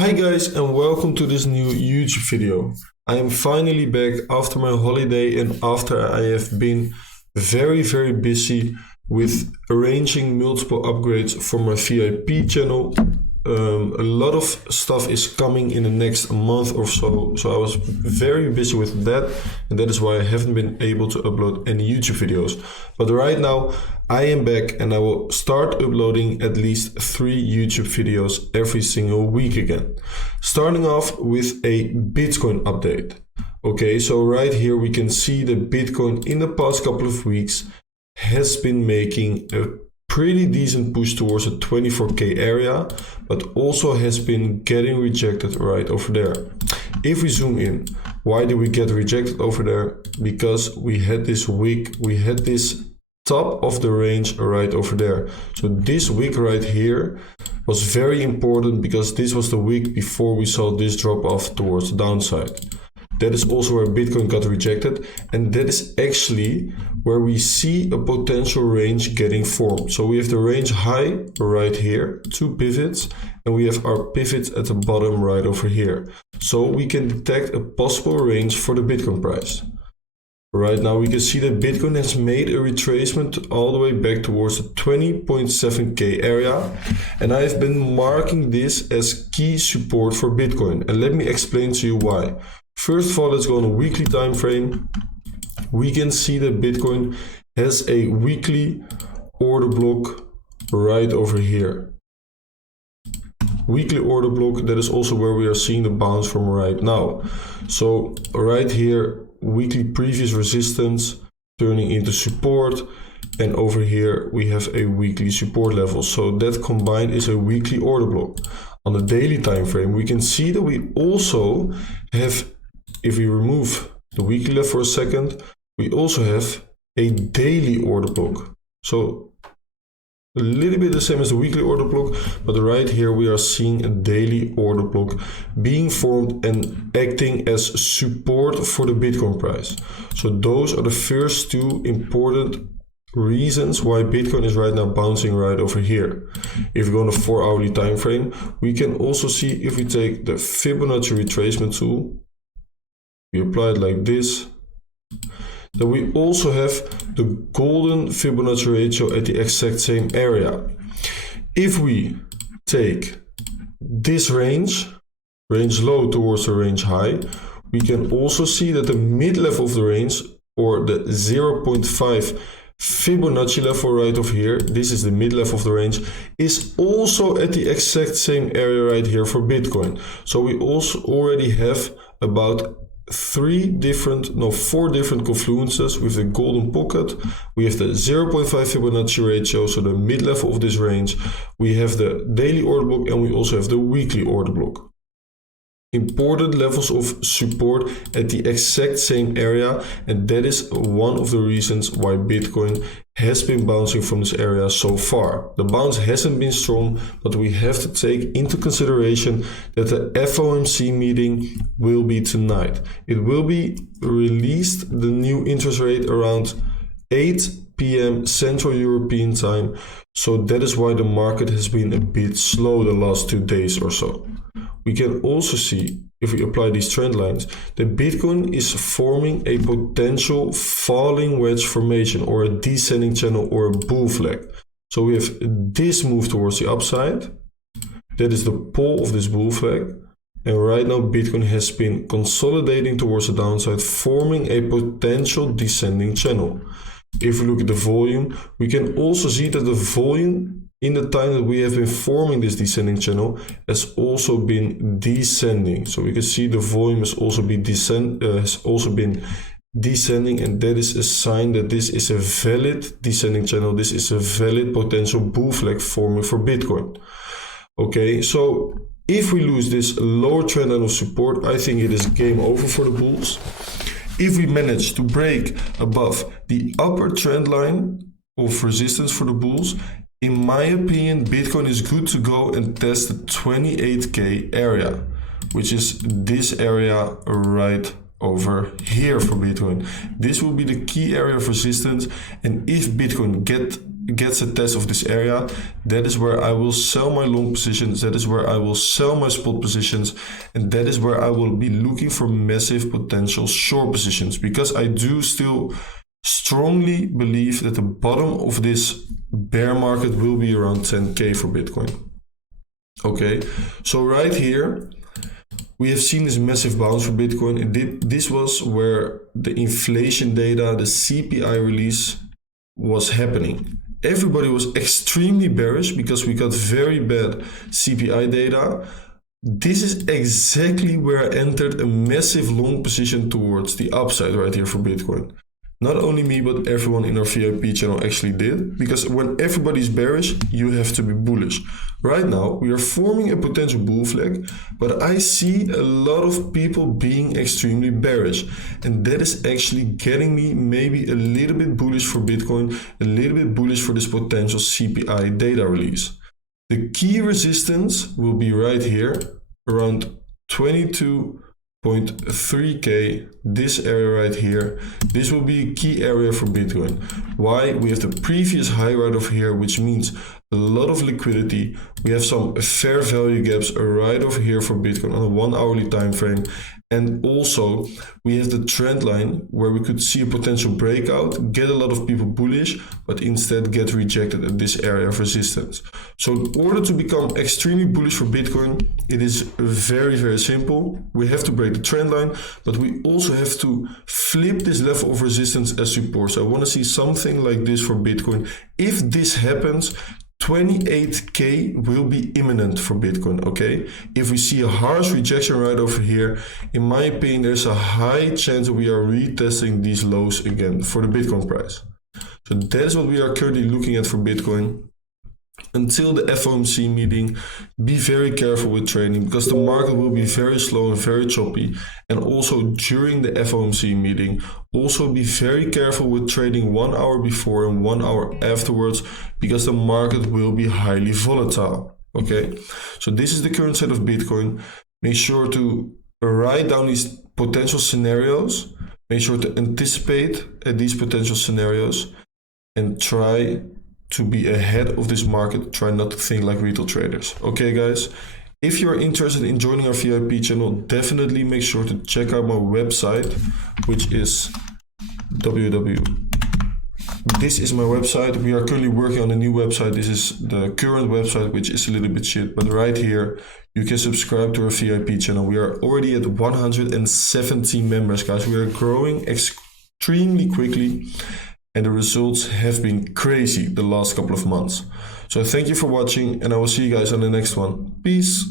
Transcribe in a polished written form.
Hi guys, and welcome to this new YouTube video. I am finally back after my holiday and after I have been very busy with arranging multiple upgrades for my VIP channel. A lot of stuff is coming in the next month or so I was very busy with that, and that is why I haven't been able to upload any YouTube videos. But right now I am back and I will start uploading at least 3 YouTube videos every single week again. Starting off with a Bitcoin update. Okay, so right here we can see that Bitcoin in the past couple of weeks has been making a pretty decent push towards a 24k area, but also has been getting rejected right over there. If we zoom in, why did we get rejected over there? Because we had this wick, we had this top of the range right over there. So this wick right here was very important because this was the week before we saw this drop off towards the downside. That is also where Bitcoin got rejected, and that is actually where we see a potential range getting formed. So we have the range high right here, 2 pivots, and we have our pivots at the bottom right over here. So we can detect a possible range for the Bitcoin price. Right now we can see that Bitcoin has made a retracement all the way back towards the 20.7k area, and I have been marking this as key support for Bitcoin, and let me explain to you why. First of all, let's go on a weekly time frame. We can see that Bitcoin has a weekly order block right over here. Weekly order block, that is also where we are seeing the bounce from right now. So right here, weekly previous resistance turning into support, and over here we have a weekly support level. So that combined is a weekly order block. On the daily time frame, we can see that we also have, if we remove the weekly level for a second, we also have a daily order block. So a little bit the same as the weekly order block, but right here we are seeing a daily order block being formed and acting as support for the Bitcoin price. So those are the first 2 important reasons why Bitcoin is right now bouncing right over here. If we go on a 4-hourly time frame, we can also see, if we take the Fibonacci retracement tool, we apply it like this, then we also have the golden Fibonacci ratio at the exact same area. If we take this range low towards the range high, we can also see that the mid level of the range, or the 0.5 Fibonacci level right over here, this is the mid level of the range, is also at the exact same area right here for Bitcoin. So we also already have about 4 different confluences with the golden pocket. We have the 0.5 Fibonacci ratio, so the mid level of this range. We have the daily order block, and we also have the weekly order block. Important levels of support at the exact same area, and that is one of the reasons why Bitcoin has been bouncing from this area so far. The bounce hasn't been strong, but we have to take into consideration that the FOMC meeting will be tonight. It will be released, the new interest rate, around 8 p.m. Central European time, so that is why the market has been a bit slow the last 2 days or so. We can also see, if we apply these trend lines, that Bitcoin is forming a potential falling wedge formation, or a descending channel, or a bull flag. So we have this move towards the upside, that is the pole of this bull flag, and right now Bitcoin has been consolidating towards the downside, forming a potential descending channel. If we look at the volume, we can also see that the volume in the time that we have been forming this descending channel has also been descending. So we can see the volume has also been descending, and that is a sign that this is a valid descending channel. This is a valid potential bull flag forming for Bitcoin. Okay, so if we lose this lower trend line of support, I think it is game over for the bulls. If we manage to break above the upper trend line of resistance for the bulls, in my opinion, Bitcoin is good to go and test the 28k area, which is this area right over here for Bitcoin. This will be the key area of resistance, and if Bitcoin gets a test of this area, that is where I will sell my long positions, that is where I will sell my spot positions, and that is where I will be looking for massive potential short positions, because I do still strongly believe that the bottom of this bear market will be around 10K for Bitcoin. Okay, so right here we have seen this massive bounce for Bitcoin. This was where the inflation data, the CPI release was happening. Everybody was extremely bearish because we got very bad CPI data. This is exactly where I entered a massive long position towards the upside right here for Bitcoin. Not only me, but everyone in our VIP channel actually did, because when everybody's bearish, you have to be bullish. Right now, we are forming a potential bull flag, but I see a lot of people being extremely bearish. And that is actually getting me maybe a little bit bullish for Bitcoin, a little bit bullish for this potential CPI data release. The key resistance will be right here, around 22.3K, this area right here. This will be a key area for Bitcoin. Why? We have the previous high right over here, which means a lot of liquidity. We have some fair value gaps right over here for Bitcoin on a 1 hourly time frame. And also we have the trend line where we could see a potential breakout, get a lot of people bullish, but instead get rejected at this area of resistance. So in order to become extremely bullish for Bitcoin, it is very, very simple. We have to break the trend line, but we also have to flip this level of resistance as support. So I want to see something like this for Bitcoin. If this happens, 28K will be imminent for Bitcoin, okay? If we see a harsh rejection right over here, in my opinion, there's a high chance that we are retesting these lows again for the Bitcoin price. So that's what we are currently looking at for Bitcoin. Until the FOMC meeting, be very careful with trading, because the market will be very slow and very choppy. And also during the FOMC meeting, also be very careful with trading 1 hour before and 1 hour afterwards, because the market will be highly volatile. Okay, so this is the current state of Bitcoin. Make sure to write down these potential scenarios. Make sure to anticipate at these potential scenarios and try to be ahead of this market. Try not to think like retail traders. Okay, guys, if you're interested in joining our VIP channel, definitely make sure to check out my website, which is This is my website. We are currently working on a new website. This is the current website, which is a little bit shit, but right here you can subscribe to our VIP channel. We are already at 170 members, guys. We are growing extremely quickly, and the results have been crazy the last couple of months. So thank you for watching, and I will see you guys on the next one. Peace.